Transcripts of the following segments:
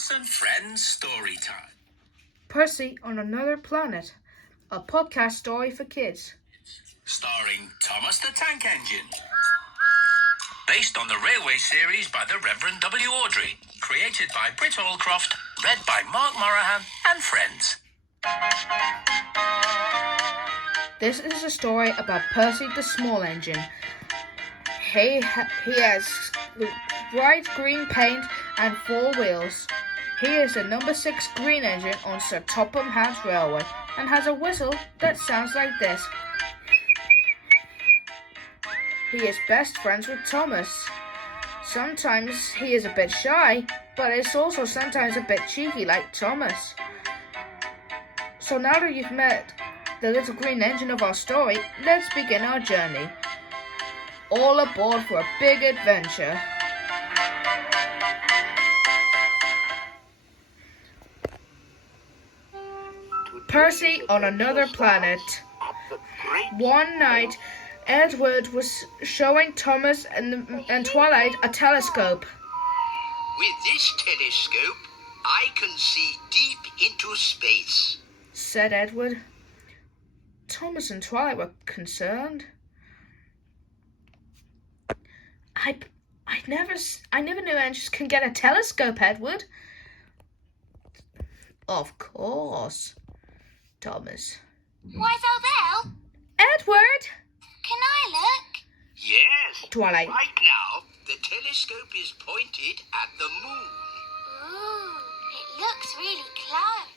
Thomas and Friends Storytime. Percy on Another Planet, a podcast story for kids. Starring Thomas the Tank Engine. Based on the railway series by the Reverend W. Awdry. Created by Britt Allcroft. Read by Mark Moraghan and friends. This is a story about Percy the Small Engine. He has bright green paint and 4 wheels. He is the number 6 green engine on Sir Topham Hatt's Railway and has a whistle that sounds like this. He is best friends with Thomas. Sometimes he is a bit shy, but is also sometimes a bit cheeky like Thomas. So now that you've met the little green engine of our story, let's begin our journey. All aboard for a big adventure. Percy on Another Planet. One night, Edward was showing Thomas and Twilight a telescope. With this telescope, I can see deep into space, said Edward. Thomas and Twilight were concerned. I never knew engines can get a telescope, Edward. Of course, Thomas. Why, Bell? Edward! Can I look? Yes. Twilight. Right now, the telescope is pointed at the moon. Ooh, it looks really close.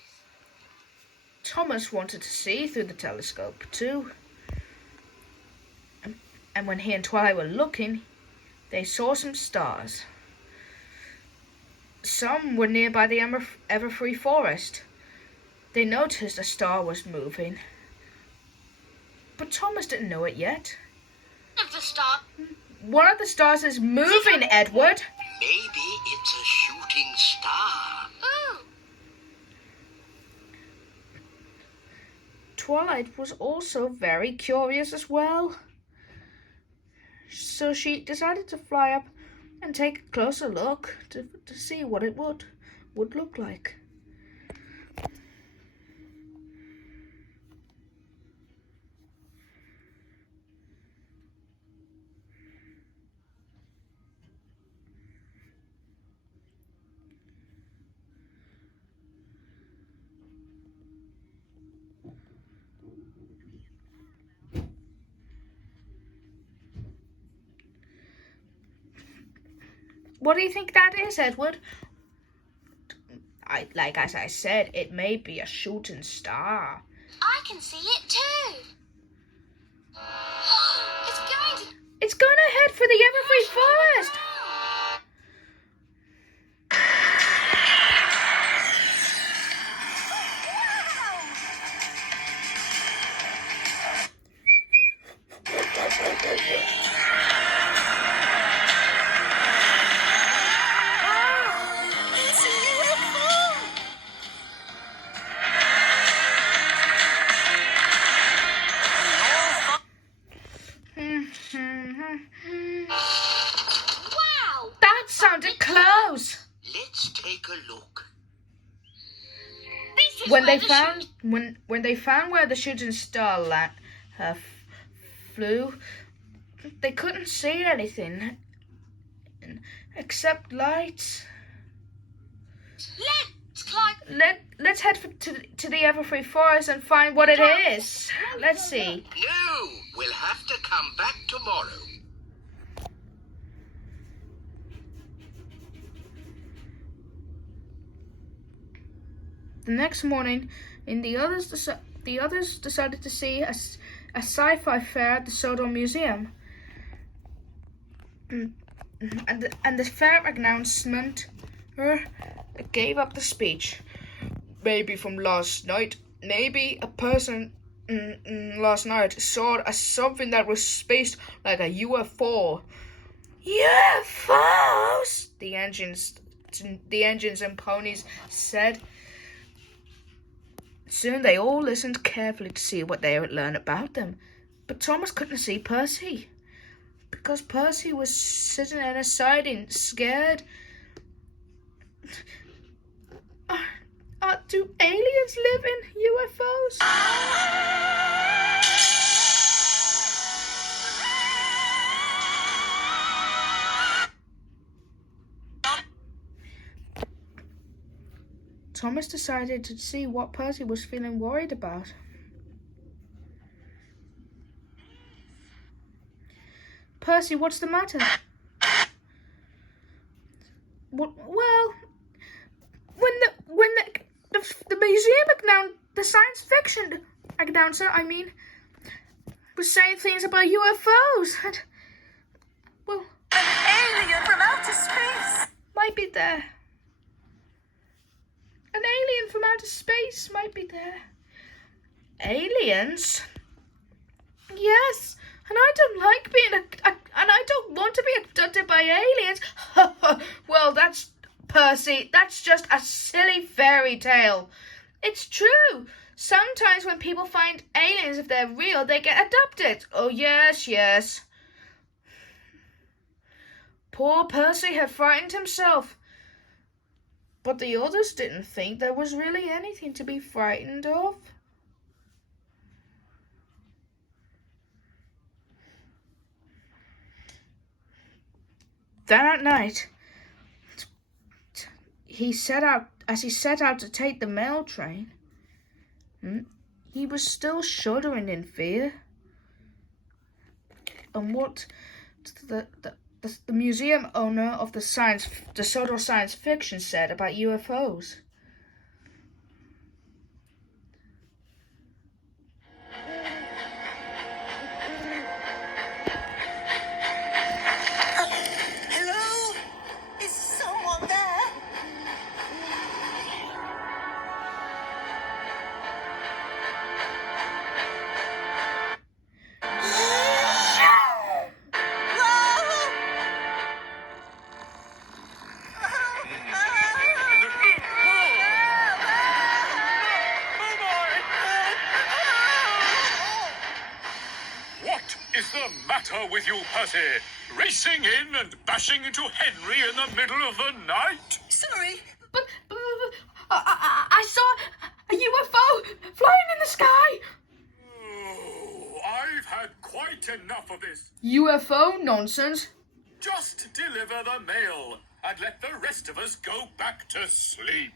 Thomas wanted to see through the telescope too. And when he and Twilight were looking, they saw some stars. Some were nearby the Everfree Forest. They noticed a star was moving. But Thomas didn't know it yet. Of the star. One of the stars is moving, Edward. Maybe it's a shooting star. Ooh. Twilight was also very curious as well. So she decided to fly up and take a closer look to see what it would look like. What do you think that is, Edward? As I said, it may be a shooting star. I can see it too. It's going to head for the Everfree Forest. Wow! That sounded close. Let's take a look. When they found where the shooting star flew, they couldn't see anything except lights. Let's climb. Let's head to the Everfree Forest and find what it is. Let's see. No, we'll have to come back tomorrow. The next morning, the others decided to see a sci-fi fair at the Sodor Museum. And the fair announcement gave up the speech. Maybe from last night, maybe a person last night saw something that was spaced like a UFO. UFOs! The engines and ponies said. Soon they all listened carefully to see what they would learn about them. But Thomas couldn't see Percy, because Percy was sitting in a siding, scared. Do aliens live in UFOs? Thomas decided to see what Percy was feeling worried about. Percy, what's the matter? Well, when the museum the science fiction announcer, was saying things about UFOs, and well, An alien from outer space! might be there. An alien from outer space might be there. Aliens? Yes, and I don't like being and I don't want to be abducted by aliens. Well, that's Percy. That's just a silly fairy tale. It's true. Sometimes when people find aliens, if they're real, they get adopted. Oh, yes. Poor Percy had frightened himself. But the others didn't think there was really anything to be frightened of. That night, he set out to take the mail train. He was still shuddering in fear. And what the museum owner of the Sodor science fiction said about UFOs. Hello? Is someone there? What is the matter with you, Percy? Racing in and bashing into Henry in the middle of the night? Sorry. But I saw a UFO flying in the sky. Oh, I've had quite enough of this. UFO nonsense. Just deliver the mail and let the rest of us go back to sleep.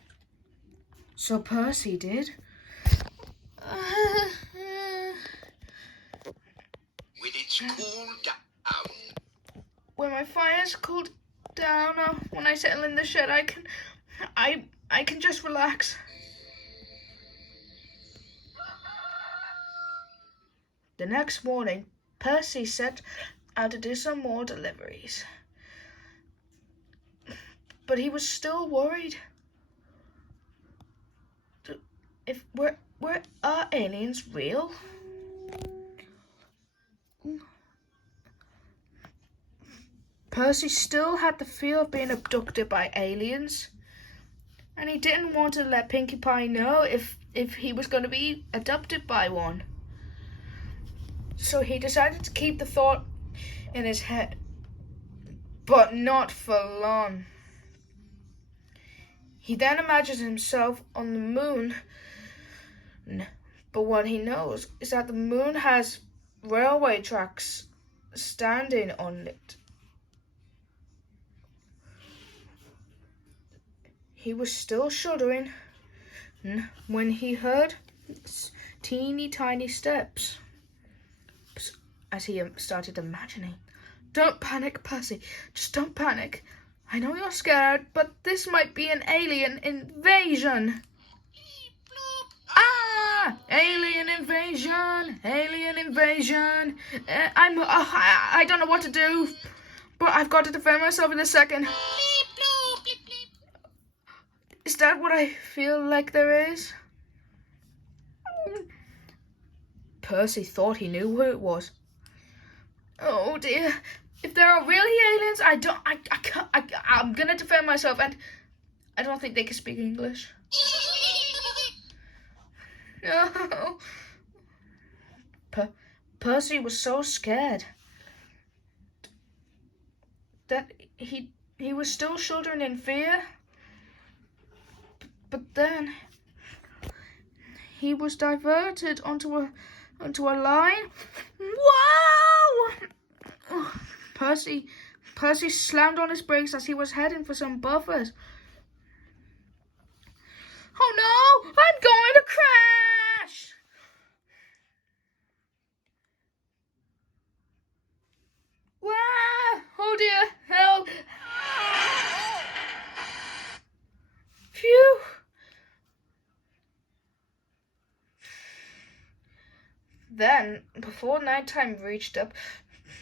So Percy did. When it's cooled down, When my fire's cooled down, or when I settle in the shed, I can just relax. The next morning, Percy set out to do some more deliveries. But he was still worried. Were aliens real? Percy still had the fear of being abducted by aliens, and he didn't want to let Pinkie Pie know if he was going to be adopted by one. So he decided to keep the thought in his head, but not for long. He then imagined himself on the moon, but what he knows is that the moon has railway tracks standing on it. He was still shuddering when he heard teeny tiny steps as he started imagining. Don't panic, Percy. Just don't panic. I know you're scared, but this might be an alien invasion. Ah! Alien invasion! Alien invasion! I don't know what to do, but I've got to defend myself in a second. Is that what I feel like there is? Percy thought he knew who it was. Oh dear. If there are really aliens, I'm gonna defend myself, and I don't think they can speak English. No. Percy was so scared that he was still shuddering in fear. But then he was diverted onto a line. Whoa! Percy slammed on his brakes as he was heading for some buffers. Oh no! I'm going to crash! Wow! Oh dear! Help! Phew! Then, before nighttime reached up,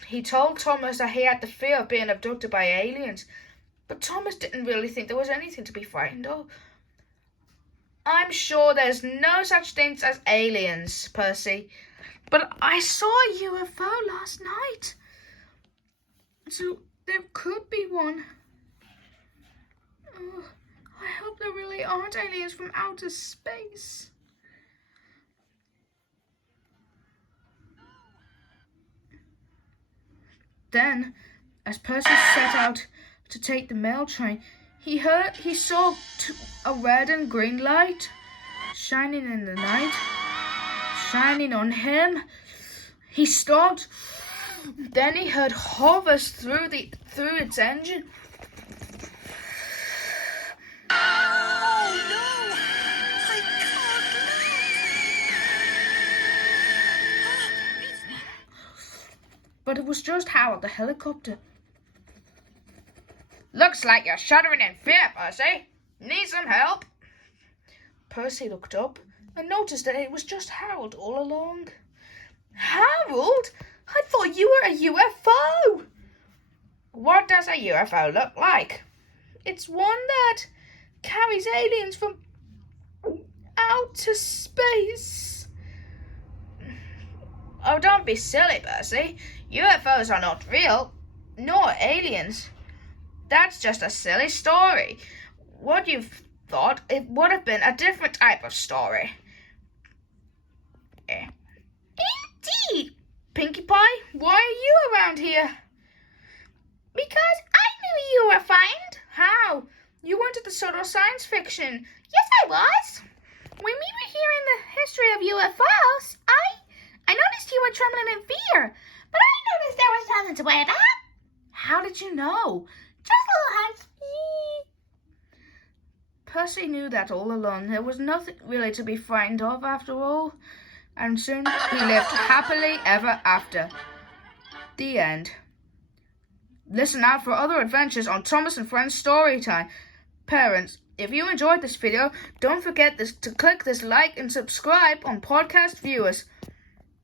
he told Thomas that he had the fear of being abducted by aliens. But Thomas didn't really think there was anything to be frightened of. I'm sure there's no such things as aliens, Percy. But I saw a UFO last night. So there could be one. Oh, I hope there really aren't aliens from outer space. Then, as Percy set out to take the mail train, he saw a red and green light shining in the night, shining on him. He stopped. Then he heard hovers through its engine. Oh no! I can't leave. But it was just Howard, the helicopter. Looks like you're shuddering in fear, Percy. Need some help? Percy looked up and noticed that it was just Harold all along. Harold? I thought you were a UFO. What does a UFO look like? It's one that carries aliens from outer space. Oh, don't be silly, Percy. UFOs are not real, nor aliens. That's just a silly story. What you've thought, it would have been a different type of story. Indeed. Pinkie Pie, why are you around here? Because I knew you were fine. How? You went to the Sodor science fiction. Yes, I was. When we were hearing the history of UFOs, I noticed you were trembling in fear. But I noticed there was nothing to worry about. How did you know? Just little hands. Percy knew that all along. There was nothing really to be frightened of after all. And soon he lived happily ever after. The end. Listen out for other adventures on Thomas and Friends Storytime. Parents, if you enjoyed this video, don't forget to click this like and subscribe on podcast viewers.